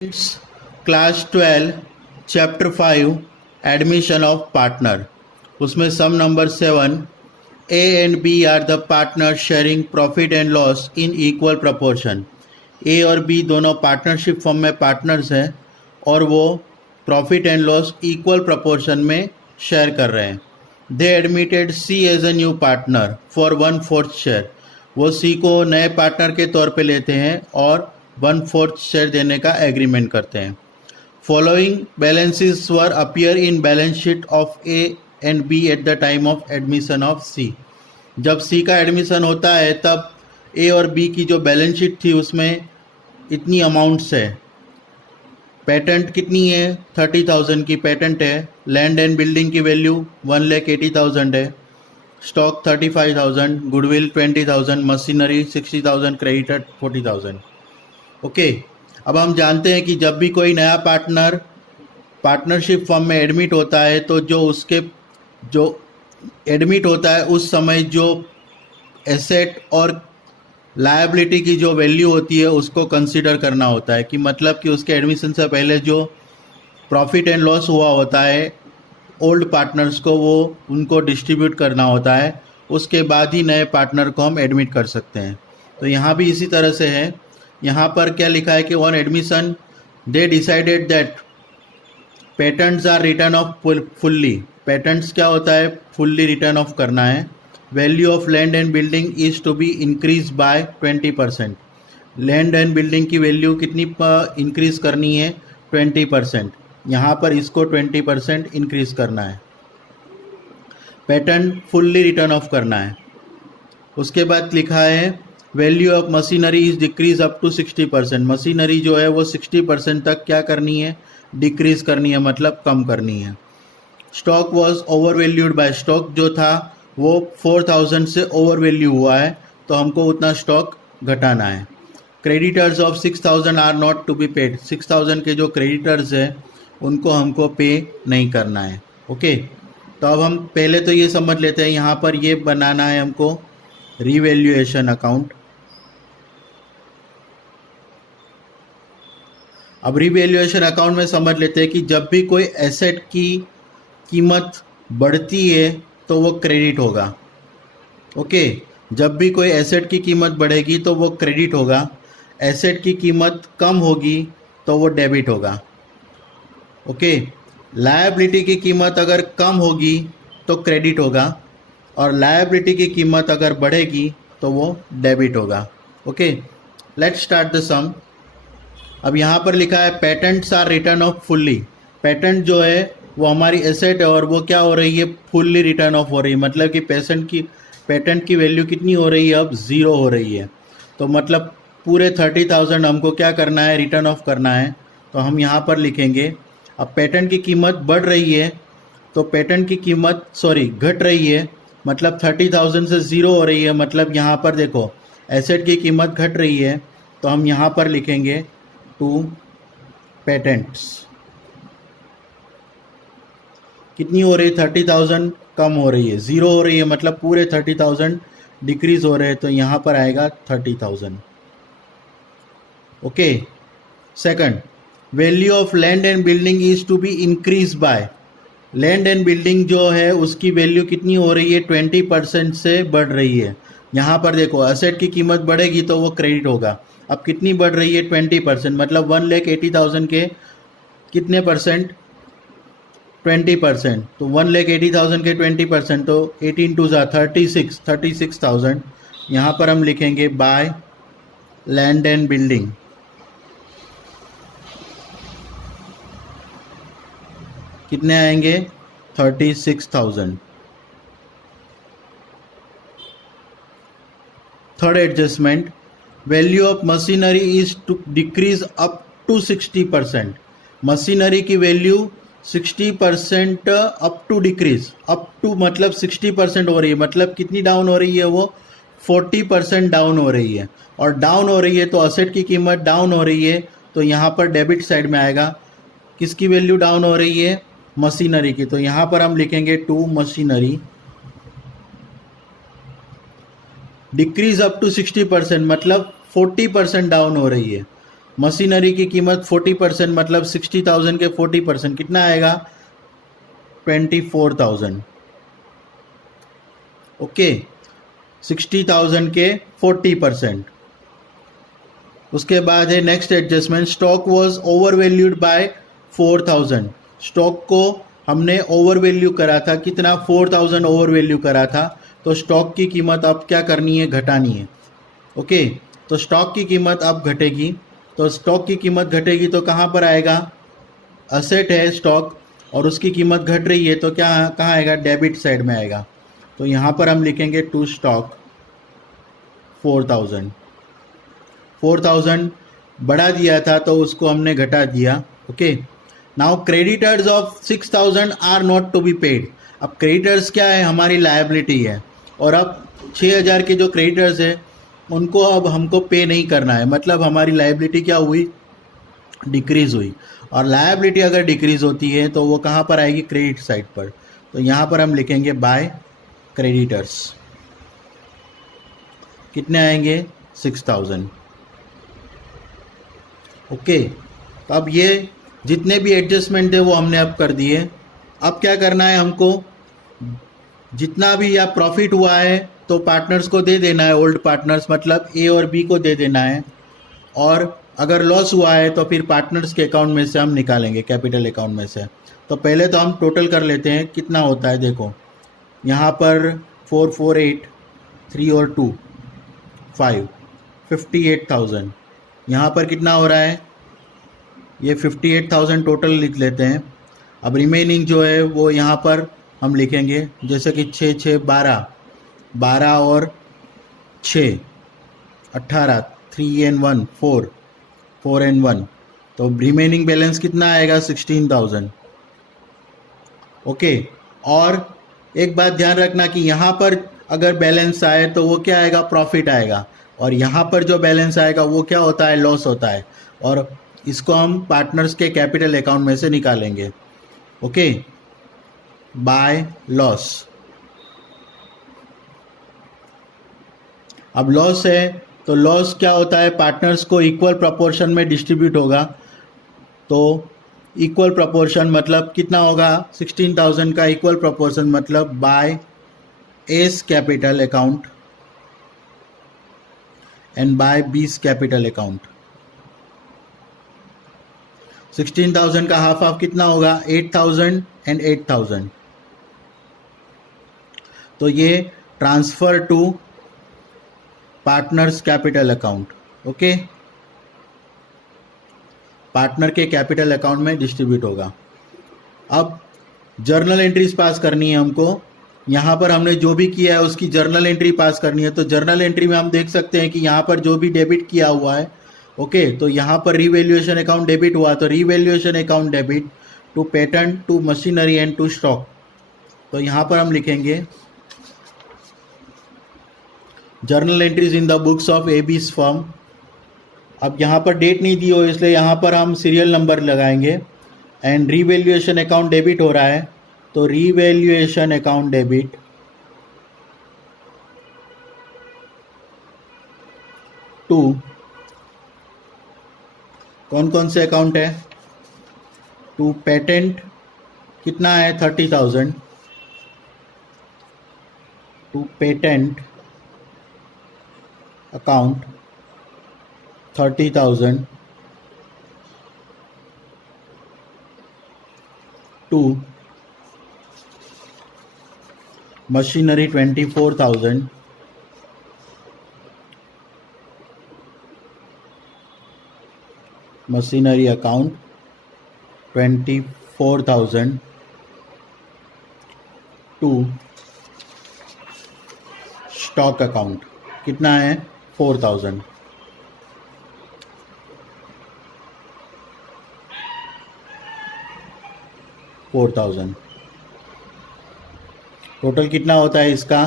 Class 12 chapter 5 admission of partner. उसमें sum number 7 A and B are the partner sharing profit and loss in equal proportion. A और B दोनों partnership form में partners हैं और वो profit and loss equal proportion में share कर रहे हैं। They admitted C as a new partner for 1/4 share. वो सी को नए पार्टनर के तौर पे लेते हैं और 1/4 शेयर देने का एग्रीमेंट करते हैं। Following balances were appear in balance sheet of A and B at the time of admission of C. जब सी का एडमिशन होता है तब ए और बी की जो बैलेंस शीट थी उसमें इतनी अमाउंट्स है। पेटेंट कितनी है? 30,000 की पेटेंट है। लैंड एंड बिल्डिंग की वैल्यू 1,80,000 है। Stock 35,000, goodwill 20,000, machinery 60,000, creditor 40,000। Okay, अब हम जानते हैं कि जब भी कोई नया पार्टनर पार्टनरशिप फॉर्म में एडमिट होता है तो जो एडमिट होता है उस समय जो एसेट और लायबिलिटी की जो वैल्यू होती है उसको कंसीडर करना होता है। कि मतलब कि उसके एडमिशन से पहले जो प्रॉफिट एंड लॉस हुआ होता है ओल्ड पार्टनर्स को वो उनको डिस्ट्रीब्यूट करना होता है। उसके बाद ही नए पार्टनर को हम एडमिट कर सकते हैं। तो यहाँ भी इसी तरह से है। यहाँ पर क्या लिखा है कि on admission they decided that patents are written off fully. Patents क्या होता है? फुल्ली रिटर्न ऑफ करना है। Value of land and building is to be increase by 20%। Land and building की वैल्यू कितनी इंक्रीज करनी है? 20%। यहाँ पर इसको 20% इंक्रीज करना है। पेटेंट फुल्ली रिटर्न ऑफ करना है। उसके बाद लिखा है value of machinery is decrease up to 60%। Machinery जो है वो 60% तक क्या करनी है? डिक्रीज करनी है, मतलब कम करनी है। Stock was over valued bye. Stock जो था वो 4,000 से ओवर वैल्यू हुआ है तो हमको उतना स्टॉक घटाना है। Creditors of 6,000 are not to be paid. 6,000 के जो क्रेडिटर्स है उनको हमको पे नहीं करना है। ओके, तो अब हम पहले तो ये समझ लेते हैं। यहाँ पर ये बनाना है हमको रिवैल्यूएशन अकाउंट। अब रिवैल्यूएशन अकाउंट में समझ लेते हैं कि जब भी कोई एसेट की कीमत बढ़ती है तो वो क्रेडिट होगा। ओके, जब भी कोई एसेट की कीमत बढ़ेगी तो वो क्रेडिट होगा। एसेट की कीमत कम होगी तो वो डेबिट होगा। ओके, लायबिलिटी की कीमत अगर कम होगी तो क्रेडिट होगा और लायबिलिटी की कीमत अगर बढ़ेगी तो वो डेबिट होगा। Okay, let's start the sum. अब यहाँ पर लिखा है patents are written off fully. Patent जो है वो हमारी एसेट है और वो क्या हो रही है? फुल्ली रिटर्न ऑफ हो रही है। मतलब कि पेटेंट की वैल्यू कितनी हो रही है? अब 0 हो रही है। तो मतलब पूरे 30,000 हमको क्या करना है? रिटर्न ऑफ करना है। तो हम यहाँ पर लिखेंगे अब पेटेंट की कीमत बढ़ रही है तो पेटेंट की कीमत घट रही है, मतलब 30,000 से 0 हो रही है। मतलब यहाँ पर देखो एसेट की कीमत घट रही है तो हम यहाँ पर लिखेंगे टू पेटेंट्स। कितनी हो रही है? 30,000 कम हो रही है, 0 हो रही है, मतलब पूरे 30,000 डिक्रीज हो रहे हैं। तो यहाँ पर आएगा 30,000। Okay, second, value of land and building is to be increase by. Land and building जो है उसकी वैल्यू कितनी हो रही है? 20% से बढ़ रही है। यहाँ पर देखो एसेट की कीमत बढ़ेगी तो वो क्रेडिट होगा। अब कितनी बढ़ रही है? 20%, मतलब 1,80,000 के कितने परसेंट? 20%। तो 1,80,000 के 20%, तो 18 टू 36,000। यहाँ पर हम लिखेंगे बाय लैंड एंड बिल्डिंग। कितने आएंगे? 36,000। Third adjustment, value of machinery is to decrease up to 60%। Machinery की value 60% up to decrease. Up to मतलब 60% हो रही है, मतलब कितनी डाउन हो रही है? वो 40% डाउन हो रही है। और डाउन हो रही है तो असेट की कीमत डाउन हो रही है तो यहाँ पर डेबिट साइड में आएगा। किसकी वैल्यू डाउन हो रही है? मशीनरी की। तो यहाँ पर हम लिखेंगे to machinery decrease up to 60%, मतलब 40% डाउन हो रही है। मशीनरी की कीमत 40% मतलब 60,000 के 40% कितना आएगा 24,000। ओके, 60,000 के 40%। उसके बाद है next adjustment, stock was over valued bye 4,000। Stock को हमने ओवर वैल्यू करा था, कितना 4,000 ओवर वैल्यू करा था, तो स्टॉक की कीमत अब क्या करनी है, घटानी है। ओके, तो स्टॉक की कीमत अब घटेगी, तो स्टॉक की कीमत घटेगी तो कहाँ पर आएगा, असेट है स्टॉक और उसकी कीमत घट रही है तो क्या कहाँ आएगा, डेबिट साइड में आएगा। तो यहाँ पर हम लिखेंगे टू स्टॉक 4,000। 4,000 बढ़ा दिया था तो उसको हमने घटा दिया। Okay, now creditors of 6,000 are not to be paid. अब क्रेडिटर्स क्या है, हमारी लायबिलिटी है, और अब 6,000 के जो क्रेडिटर्स है उनको अब हमको पे नहीं करना है, मतलब हमारी लायबिलिटी क्या हुई, डिक्रीज हुई। और लायबिलिटी अगर डिक्रीज होती है तो वो कहाँ पर आएगी, क्रेडिट साइड पर। तो यहाँ पर हम लिखेंगे बाय क्रेडिटर्स, कितने आएंगे 6,000। ओके, तो अब ये जितने भी एडजस्टमेंट है वो हमने अब कर दिए। अब क्या करना है हमको, जितना भी या प्रॉफिट हुआ है तो पार्टनर्स को दे देना है, ओल्ड पार्टनर्स मतलब ए और बी को दे देना है, और अगर लॉस हुआ है तो फिर पार्टनर्स के अकाउंट में से हम निकालेंगे, कैपिटल अकाउंट में से। तो पहले तो हम टोटल कर लेते हैं कितना होता है। देखो यहाँ पर 4, 4, 8, 3 और 2 5, 58,000। यहाँ पर कितना हो रहा है, ये 58,000 टोटल लिख लेते हैं। अब रिमेनिंग जो है वो यहाँ पर हम लिखेंगे, जैसे कि 6, 6, 12, 12 और 6, 18, 3 and 1, 4, 4 and 1, तो रिमेनिंग बैलेंस कितना आएगा 16,000। ओके, और एक बात ध्यान रखना कि यहाँ पर अगर बैलेंस आए तो वो क्या आएगा, प्रॉफिट आएगा, और यहाँ पर जो बैलेंस आएगा वो क्या होता है, लॉस होता है, और इसको हम पार्टनर्स के कैपिटल अकाउंट में से निकालेंगे। Okay, by loss. अब लॉस है तो लॉस क्या होता है, पार्टनर्स को इक्वल प्रपोर्शन में डिस्ट्रीब्यूट होगा। तो इक्वल प्रपोर्शन मतलब कितना होगा, 16,000 का इक्वल प्रपोर्शन मतलब by A's capital account and by B's capital account. 16,000 का हाफ हाफ कितना होगा, 8,000 एंड 8,000। तो ये transfer to partners capital account. Okay, partner के कैपिटल अकाउंट में डिस्ट्रीब्यूट होगा। अब जर्नल एंट्रीज पास करनी है हमको। यहाँ पर हमने जो भी किया है उसकी जर्नल एंट्री पास करनी है। तो जर्नल एंट्री में हम देख सकते हैं कि यहाँ पर जो भी डेबिट किया हुआ है, ओके, तो यहाँ पर रीवैल्यूएशन अकाउंट डेबिट हुआ, तो revaluation account debit to patent, to machinery and to stock. तो यहाँ पर हम लिखेंगे journal entries in the books of AB's firm. अब यहाँ पर डेट नहीं दी हो इसलिए यहाँ पर हम सीरियल नंबर लगाएंगे। एंड रीवैल्यूएशन अकाउंट डेबिट हो रहा है, तो रीवैल्यूएशन अकाउंट डेबिट टू कौन कौन से अकाउंट है, टू पेटेंट कितना है 30,000, to patent account 30,000, to machinery 24,000, machinery account 24,000, to stock account कितना है 4,000। टोटल कितना होता है इसका,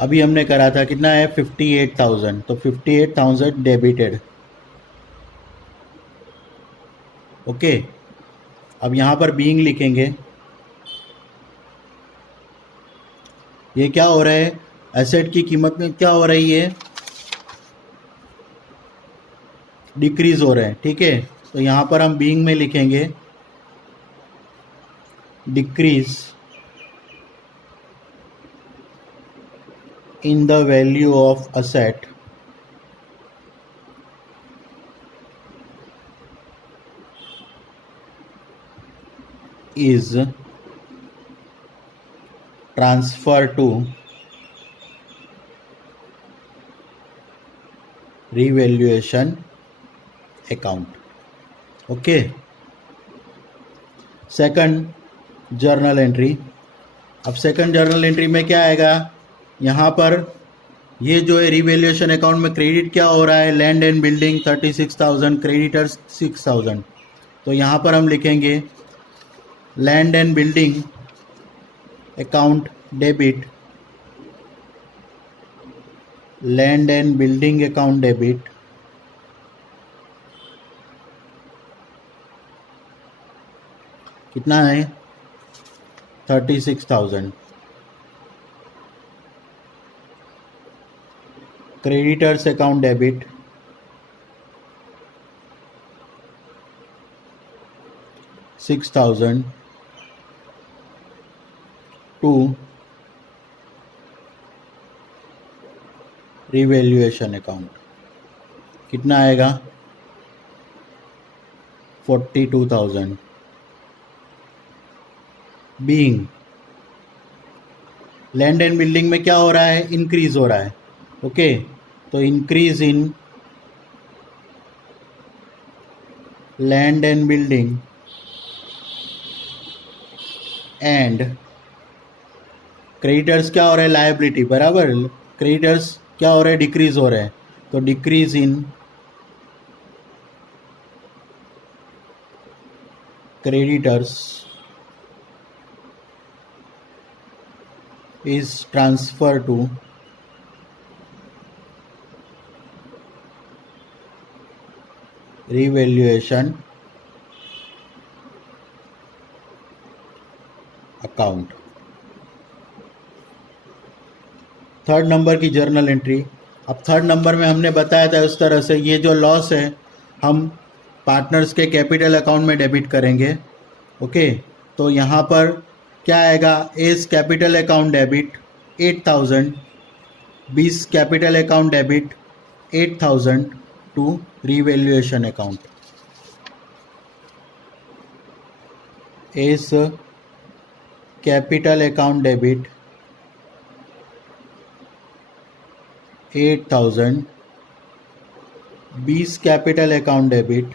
अभी हमने करा था कितना है 58,000, तो 58,000 डेबिटेड। ओके, अब यहाँ पर बीइंग लिखेंगे, ये क्या हो रहा है, एसेट की कीमत में क्या हो रही है, डिक्रीज हो रहे हैं, ठीक है। तो यहाँ पर हम बीइंग में लिखेंगे decrease in the value of asset is transferred to revaluation account. Okay, second journal entry. अब सेकंड जर्नल एंट्री में क्या आएगा, यहाँ पर ये जो है रिवैल्यूएशन अकाउंट में क्रेडिट क्या हो रहा है, लैंड एंड बिल्डिंग 36,000, क्रेडिटर्स 6,000। तो यहाँ पर हम लिखेंगे land and building account debit, land and building account debit कितना है 36,000। Creditors account debit 6,000 to revaluation account कितना आएगा 42,000। बीइंग लैंड एंड बिल्डिंग में क्या हो रहा है, इंक्रीज हो रहा है। ओके, तो increase in land and building and creditors क्या हो रहा है, लायबिलिटी, बराबर। क्रेडिटर्स क्या हो रहा है, डिक्रीज हो रहा है। तो decrease in creditors is transferred to revaluation account। Third number की जर्नल एंट्री। अब थर्ड नंबर में हमने बताया था उस तरह से, ये जो लॉस है हम पार्टनर्स के कैपिटल अकाउंट में डेबिट करेंगे। ओके, तो यहाँ पर क्या आएगा, S capital account debit 8,000, B's capital account debit 8,000 to revaluation account. A's capital account debit 8,000, B's capital account debit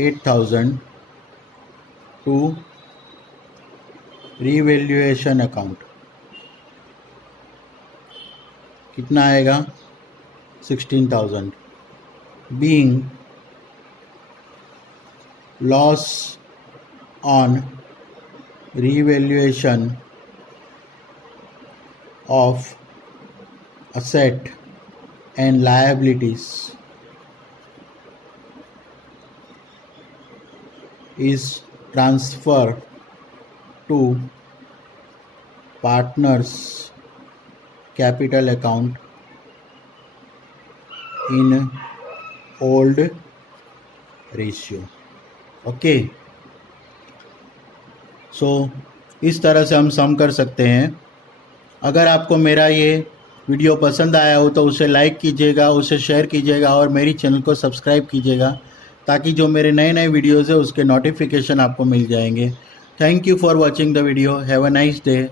8,000 to revaluation account कितना आएगा 16,000। Being loss on revaluation of asset and liabilities is transferred to partners capital account in old ratio। Okay, so इस तरह से हम सम कर सकते हैं। अगर आपको मेरा ये वीडियो पसंद आया हो तो उसे लाइक कीजिएगा, उसे शेयर कीजिएगा और मेरी चैनल को सब्सक्राइब कीजिएगा ताकि जो मेरे नए नए वीडियोज़ है उसके नोटिफिकेशन आपको मिल जाएंगे। Thank you for watching the video. Have a nice day.